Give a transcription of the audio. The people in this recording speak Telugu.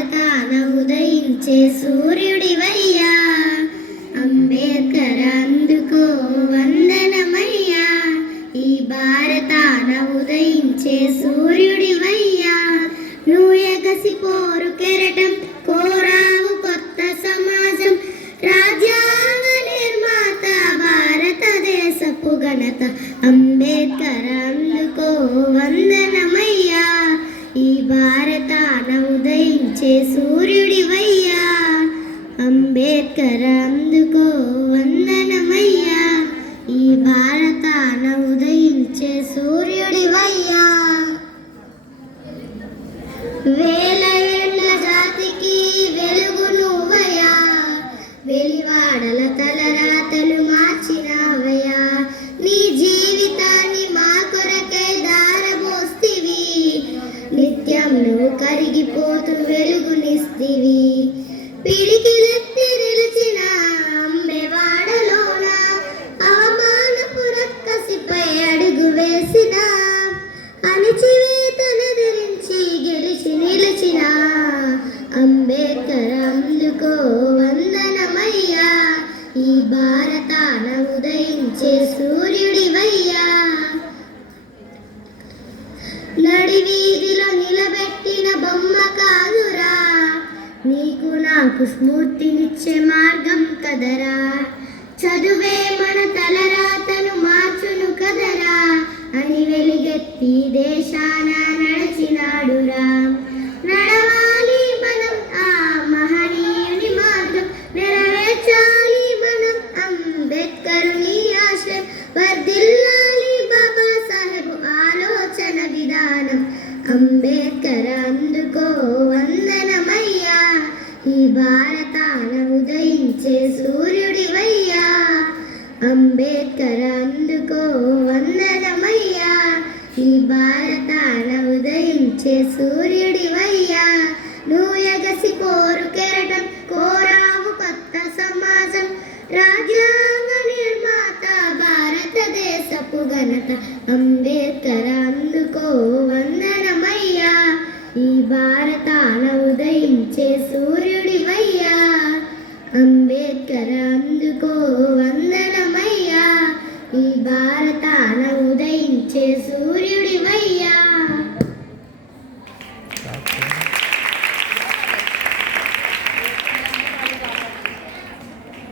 తాన ఉదయించే సూర్యుడివయ్యా. అంబేద్కర్ అందుకో వందనమయ్యా. ఈ భారతాన ఉదయించే సూర్యుడివయ్యా. నువ్వు ఎగసి పోరు కెరటం కోరావు కొత్త సమాజం. రాజ్యాంగ నిర్మాత భారతదేశపు ఘనత. అంబేద్కర్ అందుకో వందనమయ్యా. సూర్యుడివయ్యా అంబేద్కర్ అందుకో వందనమయ్యా. ఈ భారతాన ఉదయించే సూర్యుడివయ్యా. వే నిత్యం కరిగిపోతూ వెలుగునిస్తివి పిడికిలెత్తి నిలిచిన అంబెవాడలోన అవమానపు రక్కసిపై అడుగు వేసిన అణచివేతనెదిరించి గెలిచి నిలిచిన అంబేద్కర్ అందుకో వందనమయ్యా. ఈ భారతాన ఉదయించే సూర్యుడివయ్యా. నిలబెట్టిన బొమ్మ కాదురా. నీకు నాకు స్ఫూర్తినిచ్చే మార్గం కదరా. చదువే మన తలరాతను మార్చును కదరా. అని వెలిగెత్తి దేశాన నడిచినాడురా. నడవాలి మనం ఆ మహనీయుని మార్గం నెరవేర్చాలి మనం అంబేద్కరుని ఆశయం వర్ధిల్లాలి బాబా సాహెబ్ ఆలోచన విధానం. అంబేద్కర్ అందుకో వందనమయ్యా. ఈ భారతాన ఉదయించే సూర్యుడివయ్యా. అంబేద్కర్ అందుకో వందనమయ్యా. ఈ భారతాన ఉదయించే సూర్యుడి భారతదేశపు ఘనత అంబేద్కర్ అందుకో వందనమయ్యా. ఈ భారతాన ఉదయించే సూర్యుడివయ్యా. అంబేద్కర్ అందుకో వందనమయ్యా. ఈ భారతాన